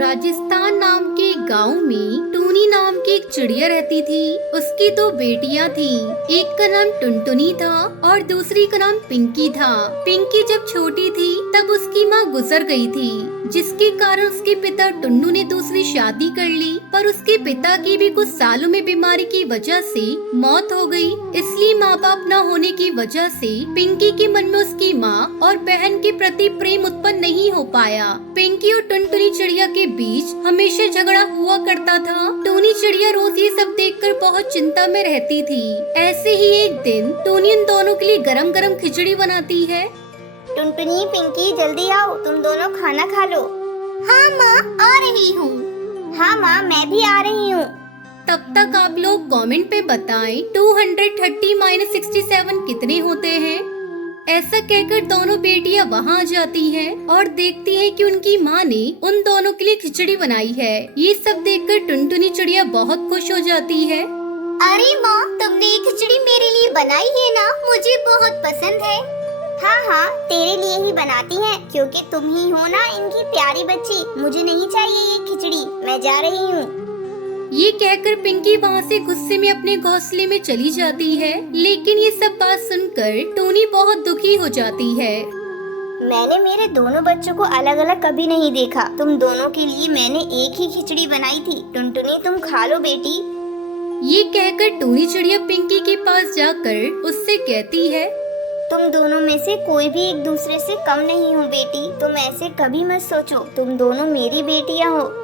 राजस्थान नाम के गांव में टूनी नाम की एक चिड़िया रहती थी। उसकी दो बेटियां थी। एक का नाम टुनटुनी था और दूसरी का नाम पिंकी था। पिंकी जब छोटी थी तब उसकी माँ गुजर गई थी, जिसके कारण उसके पिता टुन्नू ने दूसरी शादी कर ली। पर उसके पिता की भी कुछ सालों में बीमारी की वजह से मौत हो गई। इसलिए माँ बाप न होने की वजह से पिंकी के मन में उसकी माँ और बहन के प्रति प्रेम उत्पन्न नहीं हो पाया। पिंकी और टुनटुनी चिड़िया के बीच हमेशा झगड़ा हुआ करता था। टूनी चिड़िया रोज ये सब देखकर बहुत चिंता में रहती थी। ऐसे ही एक दिन टूनी उन दोनों के लिए गरम गरम खिचड़ी बनाती है। टुनटुनी, पिंकी, जल्दी आओ, तुम दोनों खाना खा लो। हाँ माँ, आ रही हूँ। हाँ माँ, मैं भी आ रही हूँ। तब तक आप लोग कमेंट पे बताएं 230 - 67 कितने होते हैं। ऐसा कहकर दोनों बेटियां वहां आ जाती हैं और देखती हैं कि उनकी माँ ने उन दोनों के लिए खिचड़ी बनाई है। ये सब देखकर टुनटुनी चिड़िया बहुत खुश हो जाती है। अरे माँ, तुमने ये खिचड़ी मेरे लिए बनाई है ना? मुझे बहुत पसंद है। हाँ हाँ, तेरे लिए ही बनाती हैं, क्योंकि तुम ही हो ना इनकी प्यारी बच्ची। मुझे नहीं चाहिए ये खिचड़ी, मैं जा रही हूँ। ये कहकर पिंकी वहाँ से गुस्से में अपने घोंसले में चली जाती है। लेकिन ये सब बात सुनकर टूनी बहुत दुखी हो जाती है। मैंने मेरे दोनों बच्चों को अलग अलग कभी नहीं देखा। तुम दोनों के लिए मैंने एक ही खिचड़ी बनाई थी। टुनटुनी, तुम खा लो बेटी। ये कहकर टूनी चिड़िया पिंकी के पास जाकर उससे कहती है, तुम दोनों में से कोई भी एक दूसरे से कम नहीं हो बेटी। तुम ऐसे कभी मत सोचो, तुम दोनों मेरी बेटियां हो।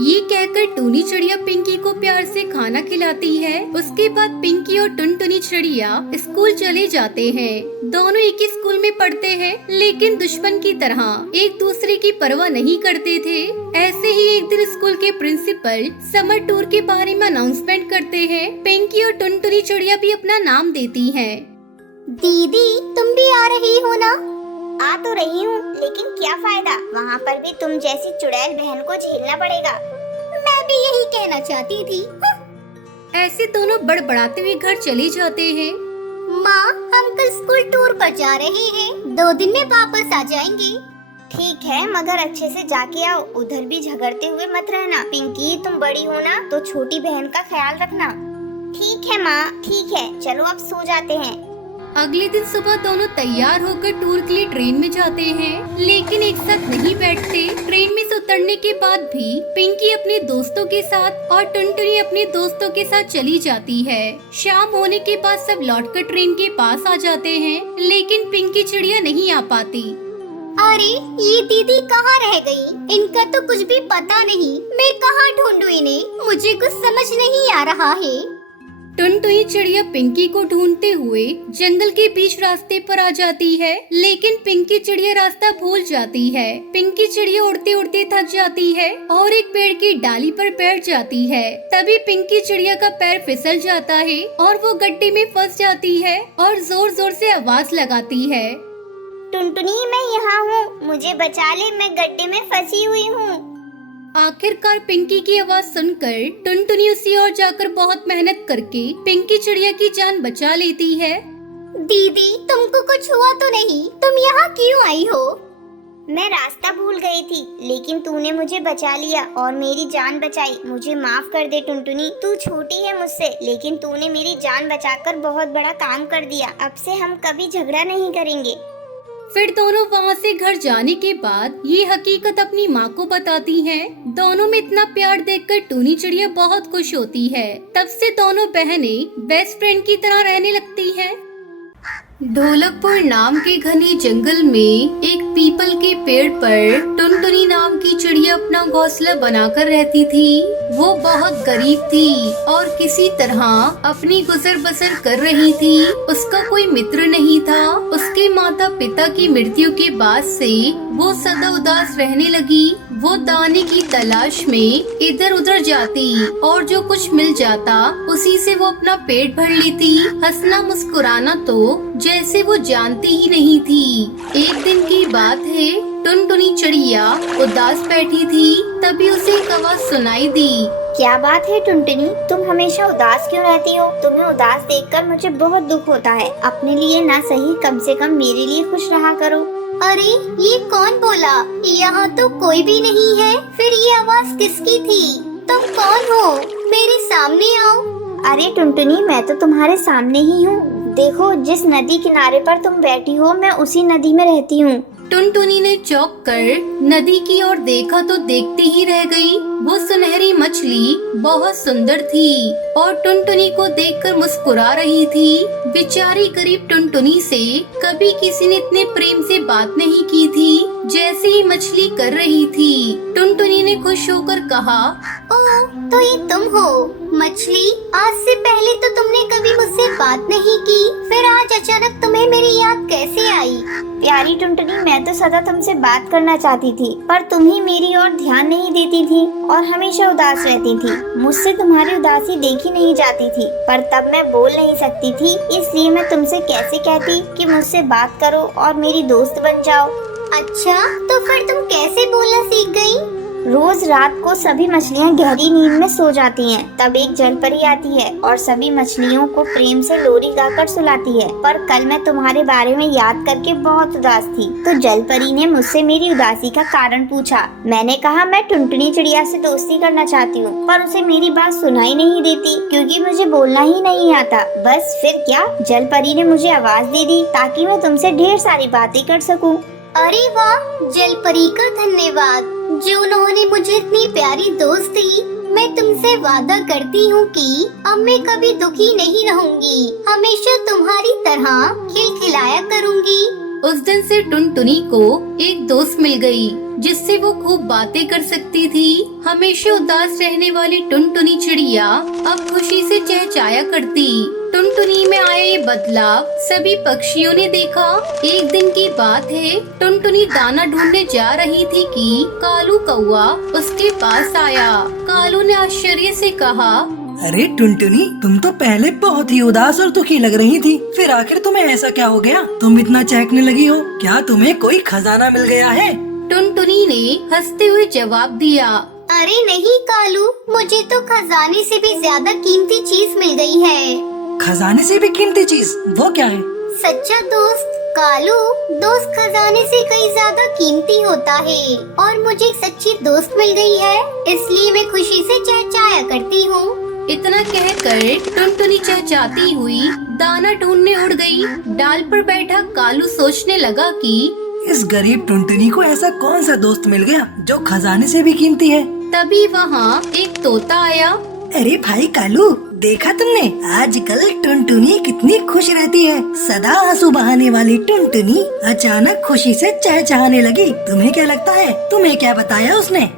ये कहकर टूनी चिड़िया पिंकी को प्यार से खाना खिलाती है। उसके बाद पिंकी और टुनटुनी चिड़िया स्कूल चले जाते हैं। दोनों एक ही स्कूल में पढ़ते हैं, लेकिन दुश्मन की तरह एक दूसरे की परवाह नहीं करते थे। ऐसे ही एक दिन स्कूल के प्रिंसिपल समर टूर के बारे में अनाउंसमेंट करते हैं। पिंकी और टुनटुनी चिड़िया भी अपना नाम देती है। दीदी, तुम भी आ रही हो ना? आ तो रही हूँ, लेकिन क्या फायदा, वहाँ पर भी तुम जैसी चुड़ैल बहन को झेलना पड़ेगा। मैं भी यही कहना चाहती थी। ऐसे दोनों बड़बड़ाते हुए घर चले जाते हैं। माँ, हम कल स्कूल टूर पर जा रहे हैं। 2 दिन में वापस आ जाएंगे। ठीक है, मगर अच्छे से जाके आओ। उधर भी झगड़ते हुए मत रहना। पिंकी, तुम बड़ी हो ना, तो छोटी बहन का ख्याल रखना। ठीक है माँ, ठीक है, चलो अब सो जाते हैं। अगले दिन सुबह दोनों तैयार होकर टूर के लिए ट्रेन में जाते हैं, लेकिन एक साथ नहीं बैठते। ट्रेन में से उतरने के बाद भी पिंकी अपने दोस्तों के साथ और टुनटुनी अपने दोस्तों के साथ चली जाती है। शाम होने के बाद सब लौटकर ट्रेन के पास आ जाते हैं, लेकिन पिंकी चिड़िया नहीं आ पाती। अरे, ये दीदी कहाँ रह गई? इनका तो कुछ भी पता नहीं। मैं कहाँ ढूंढूं इन्हें? मुझे कुछ समझ नहीं आ रहा है। टुनटुनी चिड़िया पिंकी को ढूंढते हुए जंगल के बीच रास्ते पर आ जाती है, लेकिन पिंकी चिड़िया रास्ता भूल जाती है। पिंकी चिड़िया उड़ते उड़ते थक जाती है और एक पेड़ की डाली पर बैठ जाती है। तभी पिंकी चिड़िया का पैर फिसल जाता है और वो गड्ढे में फंस जाती है और जोर जोर से आवाज लगाती है, टुनटुनी, मैं यहाँ हूँ, मुझे बचा ले, मैं गड्ढे में फंसी हुई हूँ। आखिरकार पिंकी की आवाज सुनकर टुनटुनी उसी ओर जाकर बहुत मेहनत करके पिंकी चिड़िया की जान बचा लेती है। दीदी, तुमको कुछ हुआ तो नहीं? तुम यहाँ क्यों आई हो? मैं रास्ता भूल गई थी, लेकिन तूने मुझे बचा लिया और मेरी जान बचाई। मुझे माफ कर दे टुनटुनी। तू छोटी है मुझसे, लेकिन तूने मेरी जान बचाकर बहुत बड़ा काम कर दिया। अब से हम कभी झगड़ा नहीं करेंगे। फिर दोनों वहाँ से घर जाने के बाद ये हकीकत अपनी माँ को बताती हैं। दोनों में इतना प्यार देखकर टूनी चिड़िया बहुत खुश होती है। तब से दोनों बहनें बेस्ट फ्रेंड की तरह रहने लगती हैं। ढोलकपुर नाम के घने जंगल में एक पीपल के पेड़ पर टुनटुनी नाम की चिड़िया अपना घोंसला बनाकर रहती थी। वो बहुत गरीब थी और किसी तरह अपनी गुजर बसर कर रही थी। उसका कोई मित्र नहीं था। उसके माता पिता की मृत्यु के बाद से वो सदा उदास रहने लगी। वो दाने की तलाश में इधर उधर जाती और जो कुछ मिल जाता उसी से वो अपना पेट भर लेती। हंसना मुस्कुराना तो जैसे वो जानती ही नहीं थी। एक दिन की बात है, टुनटुनी चिड़िया उदास बैठी थी। तभी उसे एक आवाज सुनाई दी। क्या बात है टुनटुनी, तुम हमेशा उदास क्यों रहती हो? तुम्हें उदास देखकर मुझे बहुत दुख होता है। अपने लिए ना सही, कम से कम मेरे लिए खुश रहा करो। अरे ये कौन बोला? यहाँ तो कोई भी नहीं है। फिर ये आवाज किसकी थी? तुम कौन हो? मेरे सामने आओ। अरे टुनटुनी, मैं तो तुम्हारे सामने ही हूँ। देखो, जिस नदी किनारे पर तुम बैठी हो, मैं उसी नदी में रहती हूँ। टुनटुनी ने चौंक कर नदी की ओर देखा तो देखती ही रह गई। वो सुनहरी मछली बहुत सुंदर थी और टुनटुनी को देखकर मुस्कुरा रही थी। बेचारी गरीब टुनटुनी से कभी किसी ने इतने प्रेम से बात नहीं की थी जैसे ही मछली कर रही थी। टुनटुनी ने खुश होकर कहा, ओह, तो ये तुम हो मछली। आज से पहले तो तुमने कभी मुझसे बात नहीं की, फिर आज अचानक तुम्हें मेरी याद कैसे आई? प्यारी टुनटुनी, मैं तो सदा तुमसे बात करना चाहती थी, पर तुम ही मेरी ओर ध्यान नहीं देती थी और हमेशा उदास रहती थी। मुझसे तुम्हारी उदासी देखी नहीं जाती थी, पर तब मैं बोल नहीं सकती थी, इसलिए मैं तुमसे कैसे कहती कि मुझसे बात करो और मेरी दोस्त बन जाओ। अच्छा, तो फिर तुम कैसे बोलना सीख गई? रोज रात को सभी मछलियाँ गहरी नींद में सो जाती हैं। तब एक जलपरी आती है और सभी मछलियों को प्रेम से लोरी गाकर सुलाती है। पर कल मैं तुम्हारे बारे में याद करके बहुत उदास थी, तो जलपरी ने मुझसे मेरी उदासी का कारण पूछा। मैंने कहा मैं टुनटुनी चिड़िया से दोस्ती करना चाहती हूँ, पर उसे मेरी बात सुनाई नहीं देती क्योंकि मुझे बोलना ही नहीं आता। बस फिर क्या, जलपरी ने मुझे आवाज दे दी ताकि मैं तुमसे ढेर सारी बातें कर सकूं। अरे वाह, जलपरी का धन्यवाद जो उन्होंने मुझे इतनी प्यारी दोस्त दी। मैं तुमसे वादा करती हूँ कि अब मैं कभी दुखी नहीं रहूंगी, हमेशा तुम्हारी तरह खिलखिलाया करूंगी। उस दिन से टुनटुनी को एक दोस्त मिल गई जिससे वो खूब बातें कर सकती थी। हमेशा उदास रहने वाली टुनटुनी चिड़िया अब खुशी से चहचहाया करती। टुनटुनी में आया ये बदलाव सभी पक्षियों ने देखा। एक दिन की बात है, टुनटुनी दाना ढूंढने जा रही थी कि कालू कौआ उसके पास आया। कालू ने आश्चर्य से कहा, अरे टुनटुनी, तुम तो पहले बहुत ही उदास और दुखी लग रही थी, फिर आखिर तुम्हें ऐसा क्या हो गया? तुम इतना चहकने लगी हो, क्या तुम्हें कोई खजाना मिल गया है? टुनटुनी ने हंसते हुए जवाब दिया, अरे नहीं कालू, मुझे तो खजाने से भी ज्यादा कीमती चीज मिल गई है। खजाने से भी कीमती चीज? वो क्या है? सच्चा दोस्त कालू, दोस्त खजाने से कहीं ज्यादा कीमती होता है और मुझे एक सच्ची दोस्त मिल गई है, इसलिए मैं खुशी से चहचहाया करती हूँ। इतना कहकर टुनटुनी चहचहाती हुई दाना ढूंढने उड़ गई। डाल पर बैठा कालू सोचने लगा कि इस गरीब टुनटुनी को ऐसा कौन सा दोस्त मिल गया जो खजाने से भी कीमती है। तभी वहाँ एक तोता आया। अरे भाई कालू, देखा तुमने आजकल टुनटुनी कितनी खुश रहती है। सदा आंसू बहाने वाली टुनटुनी अचानक खुशी से चहचहाने लगी। तुम्हें क्या लगता है? तुम्हें क्या बताया उसने?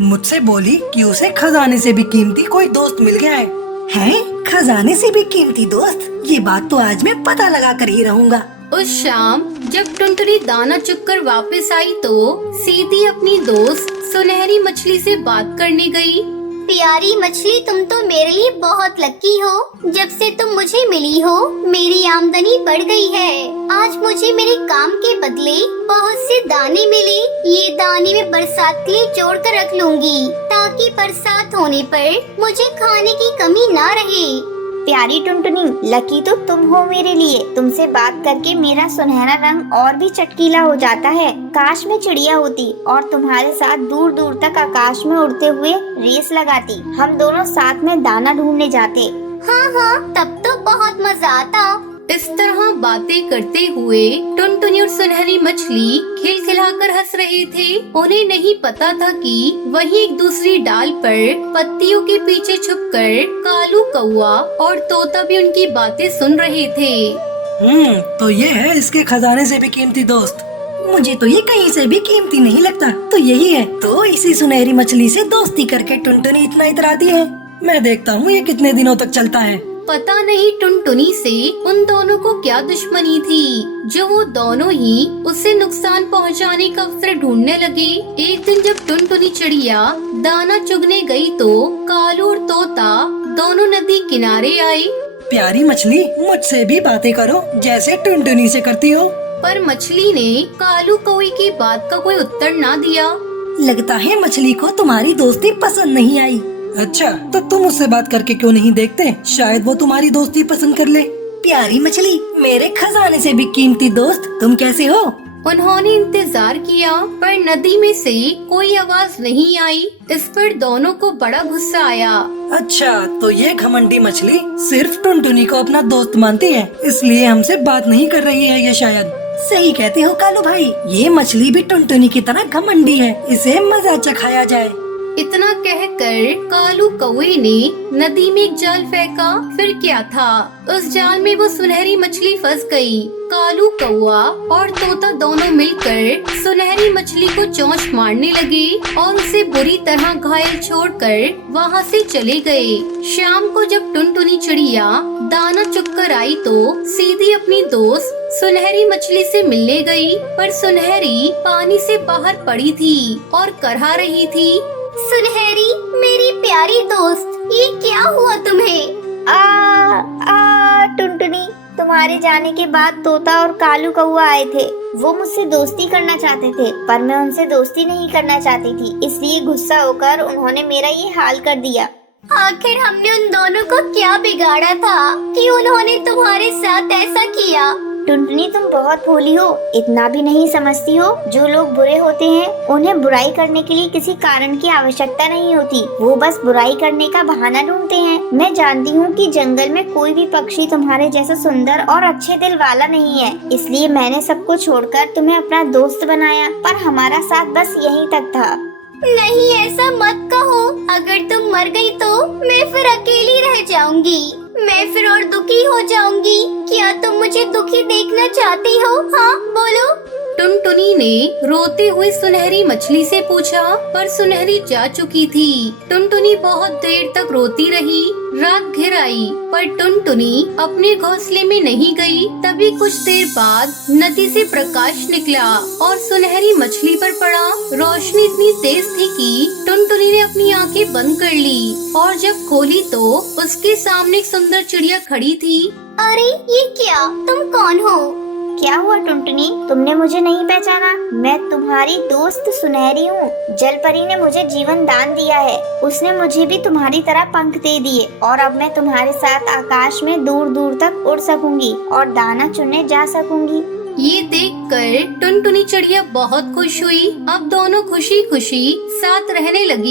मुझसे बोली कि उसे खजाने से भी कीमती कोई दोस्त मिल गया है। हैं? खजाने से भी कीमती दोस्त? ये बात तो आज मैं पता लगा कर ही रहूँगा। उस शाम जब टुनटुनी दाना चुगकर वापस आई तो सीधी अपनी दोस्त सुनहरी मछली से बात करने गई। प्यारी मछली, तुम तो मेरे लिए बहुत लकी हो। जब से तुम मुझे मिली हो, मेरी आमदनी बढ़ गई है। आज मुझे मेरे काम के बदले बहुत से दाने मिले। ये दाने मैं बरसात के लिए जोड़ कर रख लूंगी ताकि बरसात होने पर मुझे खाने की कमी ना रहे। प्यारी टुनटुनी, लकी तो तुम हो मेरे लिए। तुमसे बात करके मेरा सुनहरा रंग और भी चटकीला हो जाता है। काश मैं चिड़िया होती और तुम्हारे साथ दूर दूर तक आकाश में उड़ते हुए रेस लगाती। हम दोनों साथ में दाना ढूंढने जाते। हाँ हाँ, तब तो बहुत मजा आता। इस तरह बातें करते हुए टुनटुनी और सुनहरी मछली खिलखिलाकर हंस रहे थे। उन्हें नहीं पता था कि वहीं एक दूसरी डाल पर पत्तियों के पीछे छुपकर कालू कौआ और तोता भी उनकी बातें सुन रहे थे। तो ये है इसके खजाने से भी कीमती दोस्त। मुझे तो ये कहीं से भी कीमती नहीं लगता, तो यही है। तो इसी सुनहरी मछली से दोस्ती करके टुनटुनी इतना इतराती है। मैं देखता हूँ ये कितने दिनों तक चलता है। पता नहीं टुनटुनी से उन दोनों को क्या दुश्मनी थी जो वो दोनों ही उसे नुकसान पहुंचाने का अवसर ढूंढने लगे। एक दिन जब टुनटुनी चिड़िया दाना चुगने गई तो कालू और तोता दोनों नदी किनारे आए। प्यारी मछली, मुझसे भी बातें करो जैसे टुनटुनी से करती हो। पर मछली ने कालू कौवे की बात का कोई उत्तर ना दिया। लगता है मछली को तुम्हारी दोस्ती पसंद नहीं आई। अच्छा, तो तुम उससे बात करके क्यों नहीं देखते? शायद वो तुम्हारी दोस्ती पसंद कर ले। प्यारी मछली, मेरे खजाने से भी कीमती दोस्त, तुम कैसे हो? उन्होंने इंतजार किया पर नदी में से कोई आवाज नहीं आई। इस पर दोनों को बड़ा गुस्सा आया। अच्छा, तो ये घमंडी मछली सिर्फ टुनटुनी को अपना दोस्त मानती है, इसलिए हमसे बात नहीं कर रही है ये शायद। सही कहते हो कालू भाई, ये मछली भी टुनटुनी की तरह घमंडी है, इसे मजा चखाया जाए। इतना कहकर कालू कौवे ने नदी में एक जाल फेंका। फिर क्या था, उस जाल में वो सुनहरी मछली फंस गई। कालू कौवा और तोता दोनों मिलकर सुनहरी मछली को चोंच मारने लगे और उसे बुरी तरह घायल छोड़कर वहाँ से चले गए। शाम को जब टुनटुनी चिड़िया दाना चुगकर आई तो सीधी अपनी दोस्त सुनहरी मछली से मिलने गई, पर सुनहरी पानी से बाहर पड़ी थी और करहा रही थी। सुनहरी, मेरी प्यारी दोस्त, ये क्या हुआ तुम्हें? टुनटुनी, तुम्हारे जाने के बाद तोता और कालू कौवा आए थे। वो मुझसे दोस्ती करना चाहते थे, पर मैं उनसे दोस्ती नहीं करना चाहती थी, इसलिए गुस्सा होकर उन्होंने मेरा ये हाल कर दिया। आखिर हमने उन दोनों को क्या बिगाड़ा था कि उन्होंने तुम्हारे साथ ऐसा किया? टुनटुनी, तुम बहुत भोली हो, इतना भी नहीं समझती हो। जो लोग बुरे होते हैं उन्हें बुराई करने के लिए किसी कारण की आवश्यकता नहीं होती, वो बस बुराई करने का बहाना ढूंढते हैं। मैं जानती हूँ कि जंगल में कोई भी पक्षी तुम्हारे जैसा सुंदर और अच्छे दिल वाला नहीं है, इसलिए मैंने सबको छोड़कर तुम्हें अपना दोस्त बनाया, पर हमारा साथ बस यहीं तक था। नहीं, ऐसा मत कहो। अगर तुम मर गई तो मैं फिर अकेली रह जाऊंगी, मैं फिर और दुखी हो जाऊंगी। क्या तुम मुझे दुखी देखना चाहती हो? हाँ, बोलो। टुनटुनी ने रोते हुए सुनहरी मछली से पूछा, पर सुनहरी जा चुकी थी। टुनटुनी बहुत देर तक रोती रही। रात घिर आई, पर टुनटुनी अपने घोंसले में नहीं गई। तभी कुछ देर बाद नदी से प्रकाश निकला और सुनहरी मछली पर पड़ा। रोशनी इतनी तेज थी कि टुनटुनी ने अपनी आंखें बंद कर ली और जब खोली तो उसके सामने एक सुंदर चिड़िया खड़ी थी। अरे, ये क्या? तुम कौन हो? क्या हुआ टुनटुनी, तुमने मुझे नहीं पहचाना? मैं तुम्हारी दोस्त सुनहरी हूँ। जलपरी ने मुझे जीवन दान दिया है, उसने मुझे भी तुम्हारी तरह पंख दे दिए और अब मैं तुम्हारे साथ आकाश में दूर दूर तक उड़ सकूंगी और दाना चुनने जा सकूंगी। ये देखकर टुनटुनी चिड़िया बहुत खुश हुई। अब दोनों खुशी खुशी साथ रहने लगी।